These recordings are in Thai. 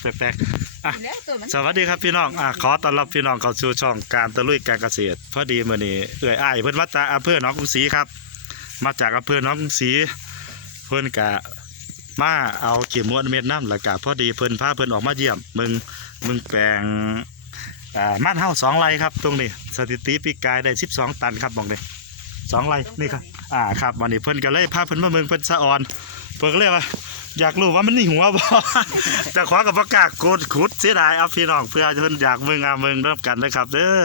แปลกๆอะแล้วตัวมันสวัสดีครับพี่น้องอะขอต้อนรับพี่น้องเข้าสู่ช่องการตะลุยการเกษตร พอดีมื้อนี้เอื้อยอ้ายเพิ่นมาจากอำเภอหนองกรุงศรีครับ มาจากอำเภอหนองกรุงศรีเพิ่นกะมาเอาขี้มวนเม็ดน้ำแล้วกะพอดีเพิ่นพาเพิ่นออกมาเยี่ยมมึงมึงแปลงอ่ามันเฮาสองไร่ครับ ตรงนี้สถิติปีกายได้ 12 ตันครับบอกเลยสองไร่นี่ครับอ่าครับวันนี้เพิ่นก็เลยพาเพิ่นมาเมืองเพิ่นสะออนเพิ่นก็เลยว่า อยากรู้ว่ามันนี่หัวบ่จะขอกับประกล้าศโกดขุดเสียดายเอาพี่น้องเพื่อเพิ่นอยากเมืองอาเมืองน้ำกันนะครับเด้อ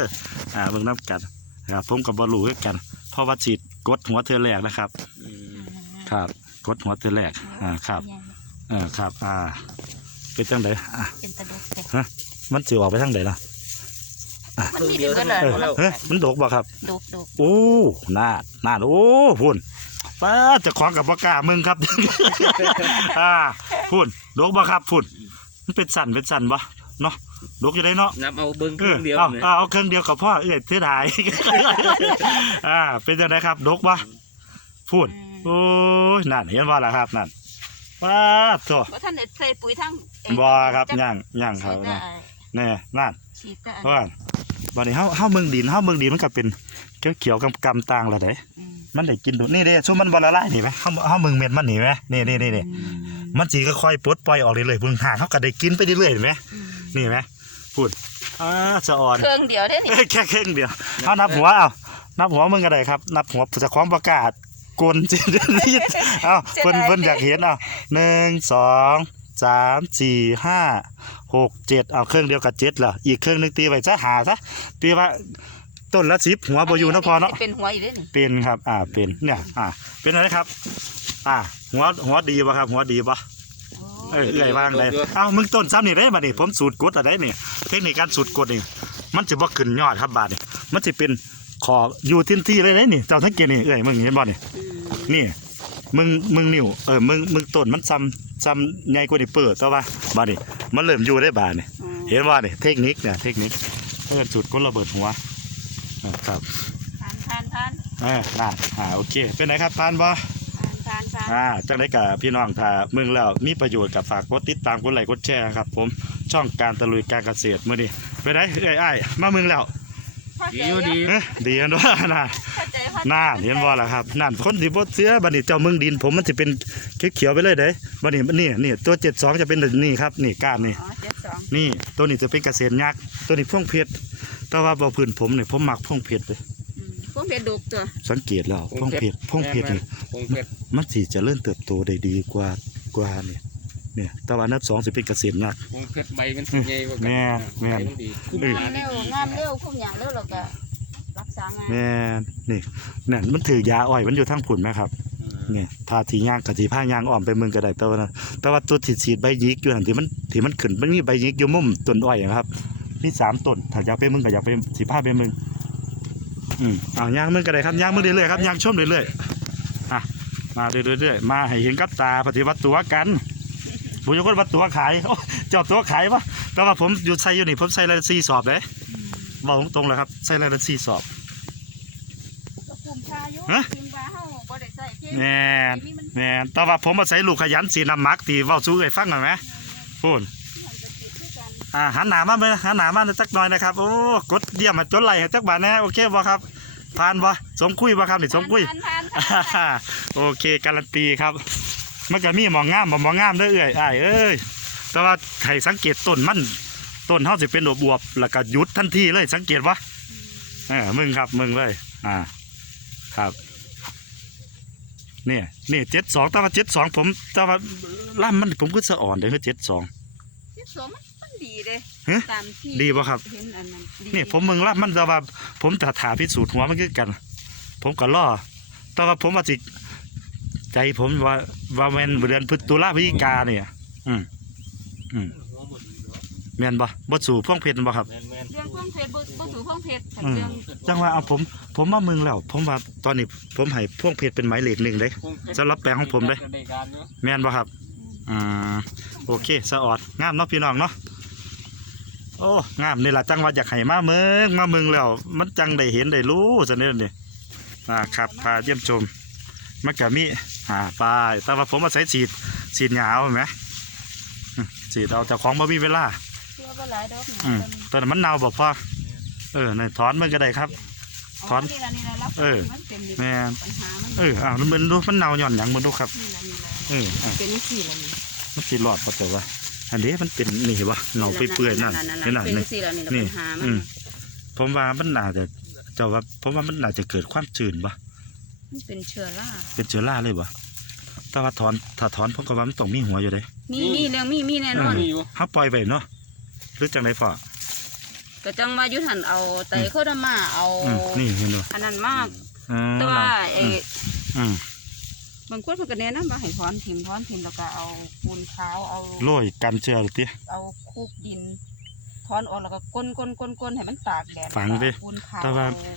อ่าเมืองน้ำกันนะครับผมกับบ่รู้คือกันเพราะว่าฉีดกดหัวเธอแรกนะครับ ครับกดหัวเธอแรกอ่าครับเออครับอ่าเป็นจังไดอะเป็นตะลุกแต่มันสิออกไปทางใดล่ะมันมีเดือนละเออเฮ้ยมันดกบ่ครับ ดุกดุกโอ้น่าน่าโอ้พุ่น ป้าเจะของกับปากกล้ามึงครับ อ่าพุ่นดกบ่ครับพุ่นมันเป็นสันเป็นสันบ่เนาะดกอยู่ได้เนาะนับเอาเบิ้งเคเอรื่อองเดียวเอาเนี่ยเอาเอาเครื่องเดียวกับพ่อเอ้ยเสียดายอ่า เป็นจังไดครับดกบ่พุ่นโอ้ยนั่นเห็นบ่ล่ะครับนั่นป้าดโตว่าท่านได้ใส่ปุ๋ยทั้งบ่ครับย่างย่างเขาฉีดได้นะแน่นั่นฉีดได้เพราะว่าบัดนี้เฮาเฮาเมืองดินเฮาเมืองดินมันก็เป็นเขียวๆกำๆต่างละเด้อื มมันได้กินดูนี่เด้ซุมมันบ่ละลายนี่ไหมเฮาเฮาเมืองเม็ดมันนี่ไหมนี่นี่นี่นี่มันสิค่อยๆปลดปล่อยออกเรื่อยๆเบิ่งหางเฮาก็ได้กินไปเรื่อยๆเห็นไหมอืมนี่ไหมพูดอ่าสะอ่อนเครื่องเดียวได้นี่เอ้ยแค่ครึ่งเดียวเฮานับหัวเอานับหัวมึงก็ได้ครับ นับหัวเจะของประกาศกลจิตเอาเพิ่นเพิ่นอยากเห็นเอาหนึ่งสองสามสี่ห้าหกเจ็ดเอาเครื่องเดียวกับเจ็ดเหรออีกเครื่องหนึงตีไว้ซะหาซะตีว่า ต้นละสิบหัวบ่อยู่เนาะพอเนาะเป็นหัวอยู่ได้นี่เป็นครับ อ่าเป็นเนี่ย อ่า เป็นอะไรครับ อ่า หัวหัวดีป่ะครับ หัวดีป่ะเออเอื่อยว่างเลยเอ้ามึงต้นซ้ำนี่ได้บัดนี้ผมสูตรกดอะไรนี่เทคนิคการสูตรกดนี่มันจะบ่ขึ้นยอดครับบาดนี่มันจะเป็นขออยู่ที่ที่เลยเลยนี่เจ้าทั้งเกณฑ์นี่เอ้ยมึงเห็นบ่นี่นี่มึงมึงนิ้วเออมึงมึงต้นมันซ้ำซ้ำใหญ่กว่านี่เปิดตัวป่ะบาดนี่มันเริ่มอยู่ได้บาดนี่เห็นว่านี่เทคนิคเนี่ยเทคนิคเออสูตรกดระเบิดหัว อ่าครับทานทานทานอ่าน่าอ่าโอเค เป็นไงครับพานบ่ทานทานทานอ่าจังได้กับพี่น้องถ้ามึงแล้วมีประโยชน์กับฝากกดติดตามกดไลค์กดแชร์ครับ ผมช่องการตะลุยการเกษตรมื้อนี้ไปได้เอ้ยอ้ายมามึงแล้วเข้าใจดีอยู่ดีเอ้ยดีกันด้วยนะ เข้าใจเข้าใจน่าเห็นบ่ล่ะครับนั่นคนที่บ่เสียบัดนี้เจ้าเมืองดิน ผมมันสิเป็นเขียวๆไปเลยเด้บัดนี้นี่นี่ตัว72จะเป็นนี่ครับนี่ก้านนี่อ๋อเจ็ดสองนี่ตัวนี้จะเป็นเกษตรยักษ์ตัวนี้พ่วงเพชร แต่ว่าบ่พื้นผมนี่ผมมักพ่วงเพชรเลยอืมพวกเพชรดุกตัว สังเกตแล้วพ่วงเพชรพ่วงเพชรนี่พงเพชรมันสิเจะเริ่มเติบโตได้ดีกว่ากว่าเนี่ยเนี่ยแต่ว่าอันดับสองสิเป็นเกษตรหนัก พงเพชรใบมันสีใหญ่กว่ากัแม่แม่ ใบมันดีคุ้มเอองามเร็วงามเร็วคุ้มหยาเร็วเราก็รักษางานแม่นนี่นั่นมันถือยาอ้อยมันอยู่ทั้งผุนไหมครับเนี่ยทาทีย่างกับทีผ้าย่างอ้อมไปเมืองก็ได้แต่ว่านะแต่ว่าตัวฉีดฉีดใบยิกอยู่นั่นที่มันที่มันขึ้นมันมีใบยิกอยู่มุมต้นอ้อยนะครับ มีสามต้นถ้าอยากไปเมืองก็อยากไปสีผ้าไปเมืองอืมอ่าย่างเมืองก็ได้ครับย่างเมืองเรื่อยๆครับย่างชมเรื่อยๆอะมาเรื่อยๆมาให้เห็นกับตาปฏิวัติตัวกันบุญยคนวัดตัวขายโอ้เจ้าตัวขายปะแต่ว่าผมอยู่ใส่อยู่นี่ผมใส่ละสี่สอบเลยบอกตรงๆเลยครับใส่ละสี่สอบก็คุ้มค่าอยู่ฮะกินปลาเฮาบ่ได้ใส่เคมีแม่นเคมีมันแม่นแต่ว่าผมมาใส่ลูกขยันสีน้ำหมักตีเว้าสู้ไอ้ฟังหน่อยไหมพูดมันจะติดด้วยกัน อ่าหันหน้ามาเลยหันหน้ามาจักหน่อยนะครับโอ้กดเยี่ยมมาจนไหลให้จักบาทแน่โอเคบ่ครับผ่านบ่สมคุยบ่ครับนี่สมคุยทานทานทานอ่าฮ่าโอเคการันตีครับมันก็มีหมองงามบ่หมองงามเด้อเอ้ยอ้ายเอ้ยแต่ว่าให้สังเกตต้นมันต้นเฮาสิเป็นบวบๆแล้วก็หยุดทันทีเลย สังเกตวะเออมึงครับมึงเลย อ่า ครับเนี่ยนี่เจ็ดสองแต่ว่าเจ็ดสองผมแต่ว่าล่ำมันผมก็สะอ่อนเลยคือเจ็ดสองที่สวนมันมัน ดีเลยฮะ ตามที่ดีป่ะครับ เห็นอันนั้นดีนี่ผมมึงล่ำมันแต่ว่า ผมแต่ถาพิสูจน์หัวมันคือกัน ผมก็ล่อแต่ว่าผมว่าจิใจผมว่าว่าแมนเดือนพฤศตุลาพฤศจิกาเนี่ย อืมอืมแมนบ่บ่สู่พ่วงเพชรบ่ครับแม่นแม่นเรื่องพวงเพชรบ่บ่ถือพวงเพชรแต่อืมเรื่องจังว่าเอาผม ผมมามึงแล้ว ผมว่าตอนนี้ผมให้พ่วงเพชรเป็นหมายเลขหนึ่งเลยพงเพชสำหรับแปลงของผมเด้ได้การเนาะแมนบ่ครับ อืมโอเคสะออดงามเนาะพี่น้องเนาะ โอ้งามนี่ล่ะจังว่าอยากให้มาเมืองมาเมืองแล้ว มันจังได้เห็นได้รู้ซะเนี่ยนี่อ่าครับพาเยี่ยมชมมันก็มีอ่าป้ายแต่ว่าผมมาใช้ฉีดฉีดหยาวเห็นไหมอืมสีดเอาเจ้าของบ่มีเวลาเชื่อว่าหลายดอกอืมตอนนั้นมันเน่าบ่พ่อเออนี่ถอนมันก็ได้ครับถอนนี่ละนี่ละรับเออมันเป็นแม่นปัญหามันเอออ้าวมันดูมันเน่าหย่อนหยังมันดูครับนี่ละนี่ละเอออะเป็นสี่ละนี่มันสิรอดบ่แต่ว่า อันนี้มันเป็นนี่วะเงาเปื่อยๆนั่นนี่นั่นเป็นนี่สี่ละนี่ละนี่ปัญหามันอืมผมว่ามันน่าจะเจ้าว่าผมว่ามันน่าจะเกิดความจืดบ่มันเป็นเชื้อราเป็นเชื้อราเลยบ่แต่ว่าถอนถ้าถอนผมก็ว่ามันต้องมีหัวอยู่เด้มีมีเรื่องมีมีแน่นอนมีอยู่เฮาปล่อยไว้เนาะหรือจังไดพ่อก็จังว่ายุทหันเอาไตโคดามาเอาอืมนี่เห็นบ่อันนั้นมากอืมแต่ว่าเอออืม บางคนเพิ่นก็แนะนำว่าให้ถอนถิ่มถอนถิ่มแล้วก็เอาปูนขาวเอาโรยกันเชื้อหรือติเอาคูบดินถอนออกแล้วก็ก้นก้นก้นก้นให้มันตากแดดฝังดิปูนขาวแต่ว่าเอ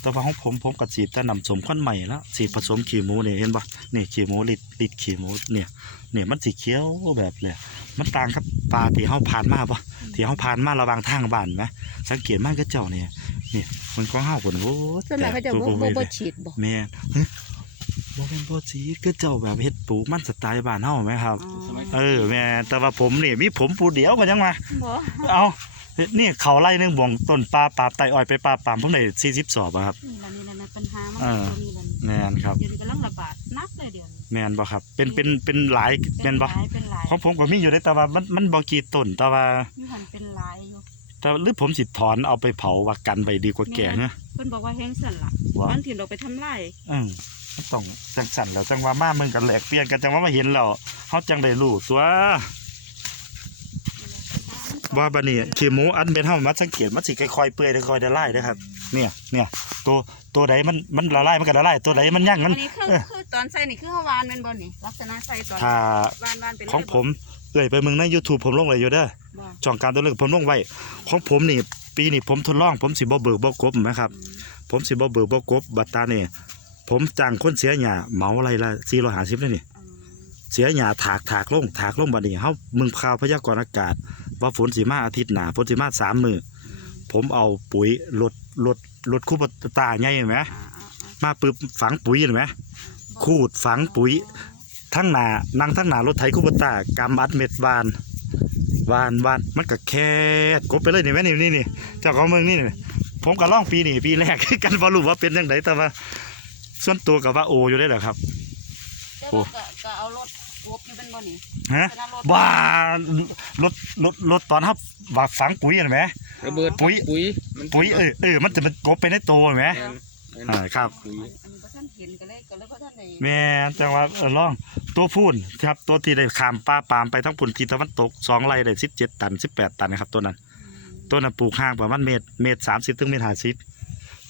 แต่ว่าของผมผมก็จีบแต่น้ำสมข้นใหม่แล้วสีผสมขี้หมูนี่เห็นบ่นี่ขี้หมูลิดลิดขี้หมูเนี่ยเนี่ยมันสีเขียวแบบเลยมันต่างกับปลาที่เฮาผ่านมาบ่ที่เฮาผ่านมาระหว่างทางบ้านไหมสังเกตมันก็เจ้าเนี่ยนี่มันของเฮาพุ่นโอ้ส่วนมากเขาจะบ่ปุ๊บ่ๆบ่เลยฉีดบ่แม่นเฮ้ย บ่เป็นบ่จีดก็เจ้าแบบเฮ็ดปลูกมันสไตล์บ้านเฮาไหมครับอ๋อเออแม่แต่ว่าผมนี่มีผมผู้เดียวก็ยังมาบ่เอานี่เขาไล่หนึงบ่งต้นปลาปาบไตอ้อยไปปลาปามผมได้40สอบอะครับนี่ล่ะนี่ล่ะนะปัญหามันอ่าตรงนี้ล่ะแม่นครับเดี๋ยวนี้กำลังระบาดหนักเลยเดี๋ยวนี้แม่นบ่ครับ เป็นเป็นเป็นหลายแม่นบ่หลายเป็นหลายของผมก็มีอยู่ได้แต่ว่ามันมันบ่กี่ต้นแต่ว่ามีหันเป็นหลายอยู่แต่หรือผมสิถอนเอาไปเผาว่ากันไว้ดีกว่าแก่เนอะเพิ่นบอกว่าแห้งสั่นล่ะว่ามันถิ่มเราไปทำลายอืมมัน ต้องจังสั่นแล้วจังว่ามามึงกันแหลกเปลี่ยนกันจังว่ามาเห็นแล้วเฮาจังได้รู้ตัวว่าบัดนี้ขี้หมูอันเป็นเฮามาสังเกตมันสิค่อยๆเปื่อยค่อยๆละลายเด้อครับ เนี่ยเนี่ยตัวตัวใดมันมันละลายมันก็ละลายตัวใดมันยั่งอัมันนนี้คือเออคือตอนใส่นี่คือเฮาวานแม่นบ่นี่ลักษณะใส่ตอนถ้าวานวานเป็นของผมเอ้ยไปมึงใน YouTube ผมลงไว้อยู่เด้อบ่ช่องการตัวเลือกผมลงไว้ของผมนี่ปีนี้ผมทดลองผมสิบ่เบิกบ่กบนะครับอืมผมสิบ่เบิกบ่กบบัตตานี่ ผมจ้างคนเสียหญ้าเหมาอะไรละ450เลยนี่อืมเสียหญ้าถากถากลงถากลงบัดนี้เฮามึงข่าวพยากรณ์อากาศ ว่าฝนสิมาอาทิตย์หน้าฝนสิมาสามมื้อผมเอาปุ๋ยลดลดลดคูปตาใหญ่เห็นไหมอ่าอ่าอ่ามาปึ๊บฝังปุ๋ยเห็นไหมขูดฝังปุ๋ยทั้งหน้านั่งทั้งหน้ารถไถคูปตากำอัดเม็ดวานวานวานมันก็แค่กบไปเลยนี่แม่นี่นี่นี่เจ้าของเมืองนี่นี่ผมก็ลองปีนี้ปีแรกกันบ่รู้ว่าเป็นจังไดแต่ว่า ส่วนตัวก็ว่าโออยู่ได้แหละครับ แต่โอ้ว่าก็ก็เอารถวบอยู่เป็นบ่นี่ฮะคณะรถว่ารถรถรถตอนครับว่าฝังปุ๋ยเห็นไหม ระเบิดปุ๋ย ปุ๋ยมันปุ๋ยเออเออมันจะมันกบไปในตัวเห็นไหม แม่นแม่นอ่าครับ ปุ๋ยอันนี้บ่ทันเห็นก็เลยก็เลยบ่ทันได้แม่จังว่าเออลองตัวพูนครับตัวที่ได้ขามป้าปามไปทั้งปุ่นทิศตะวันตกสองไร่ได้สิบเจ็ดตันสิบแปดตันนะครับตัวนั้น ตัวนั้นปลูกห่างประมาณเมตรเมตรสามสิบถึงเมตรห้าสิบ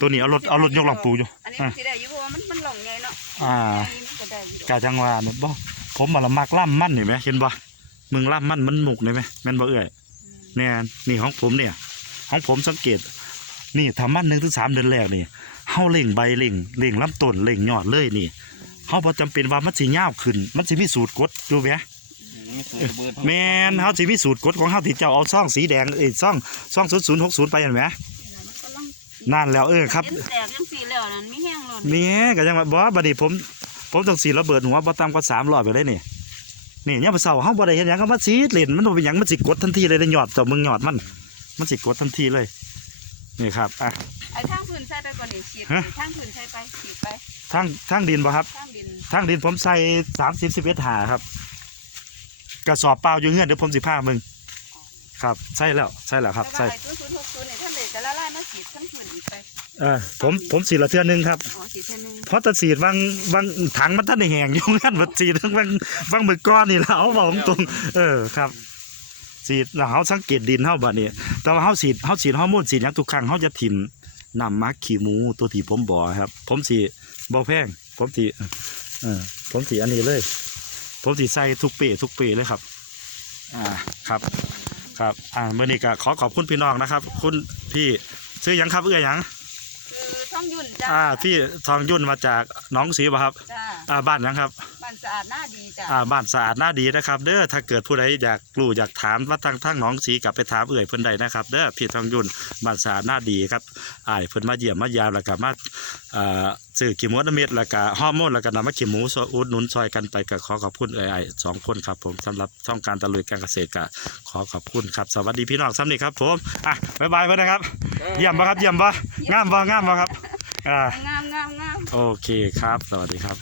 ตัวนี้เอารถเอารถยกหลังปลูกอยู่ อันนี้อะสิได้อยู่เพราะว่ามันมันหลงไงเนาะอ่าไงมันก็ได้อยู่ดอกกาจังว่าเนี่ยบ่ผมมาละมักล่ำมันเห็นไหมเห็นบ่มึงล่ำมันมันหมุกเห็นไหมแม่นบ่เอ่ยแน่นนี่ของผมเนี่ยของผมสังเกต นี่ทำมันหนึ่งถึงสามเดือนแรกนี่เฮาเล่งใบเล่งเล่งลำต้นเล่งยอดเลยนี่เฮาบ่จำเป็นว่ามันสิยาวขึ้น มันสิมีสูตรกดอยู่ไหมไม่ใช่ระเบิดแมนเฮาสิมีสูตรกดของเฮาที่เจ้าเอาซ่องสีแดงเอ้ยซ่องซ่อง0060ไปเห็นไหม นี่ล่ะมันก็ลังนั่นแล้วเออครับเห็นแตกจังซี่แล้วนั่นมีแห้งโลดนี่ก็ยังว่าบ่บัดนี้ผม ผมต้องสีระเบิดหัวบ่ต่ำกว่า300ไปเลยนี่นี่ยามมื้อเช้าเฮาบ่ได้เฮ็ดหยังก็มาสีดเล่นมันบ่เป็นหยังมันสิกดทันทีเลยได้ยอดเจ้ามึงยอดมัน มันสิกดทันทีเลย นี่ครับอะ ไอ้ทางพื้นใส่ไปก่อนนี่ฉีดฮะ ทางพื้นใส่ไปฉีดไปทางทางดินบ่ครับ ทางดินทางดินผมใส่30 11หาครับ กระสอบเปล่าอยู่เฮือนเดี๋ยวผมสิพามึง ครับใช่แล้วใช่แล้วครับ แต่ใช่ว่าไอ้0060นี่ท่านเลยก็ละลายมา ฉีดทั้งพื้นอีกไปเออผมผมสีละเทื่อหนึงครับ อ๋อฉีดเท่านึงเพราะแตะสีดบางบางถังมันท่านได้แหงอยู่งั้นบัดสีดบางบางมือก้อนนี่แหละเอาบอกตรงๆเออครับ สีดแล้วเฮาสังเกตดินเฮาบัดนี้แต่ว่าเฮาสีดเฮาสีดฮอร์โมนสีดหยังทุกครั้งเฮาจะถิ่มน้ำมักขี้หมูตัวที่ผมบอกครับ ผมสิบ่แพงผมสิเออผมสิอันนี้เลย ผมสิใส่ทุกเปทุกเปเลยครับ อ่าครับ ครับ อ่าเมื่อนี้ก็ขอขอบคุณพี่น้องนะครับ คุณพี่ ชื่อหยังครับเอื้อหยังคือท่องยุ่นจ้าอ่าพี่ทองยุ่นมาจากหน้องสีป่ะครับ จ้าอ่าบ้านหยังครับบ้าน สสะอาดหน้าดีจ้ะอ่าบ้านสะอาดน่าดีนะครับ เด้อถ้าเกิดผู้ใดอยากรู้อยากถามว่าทางทางหน้องสีกลับไปถามเอื่อยเพิ่นใดนะครับเด้อพี่ทองยุ่นบ้านสะอาดน่าดีครับอ้ายเพิ่นมาเยี่ยมมายามแล้วก็มาอ่าซื้อขี้หมูน้ำเม็ดแล้วก็ฮอร์โมนแล้วก็นำมาขี้หมูซอยอุดหนุนซอยกันไปก็ขอขอบคุณเอื่อยอ้ายสองคนครับผมสำหรับช่องการตะลุยการเกษตรก็ขอขอบคุณครับสวัสดีพี่น้องซ้ำนี่ครับผมอะบ๊ายบายเพื่อนนะครับเยี่ยมบ่ครับเยี่ยมบ่งามบ่งามบ่ครับอ่างามงามงามโอเคครับ สวัสดีครับ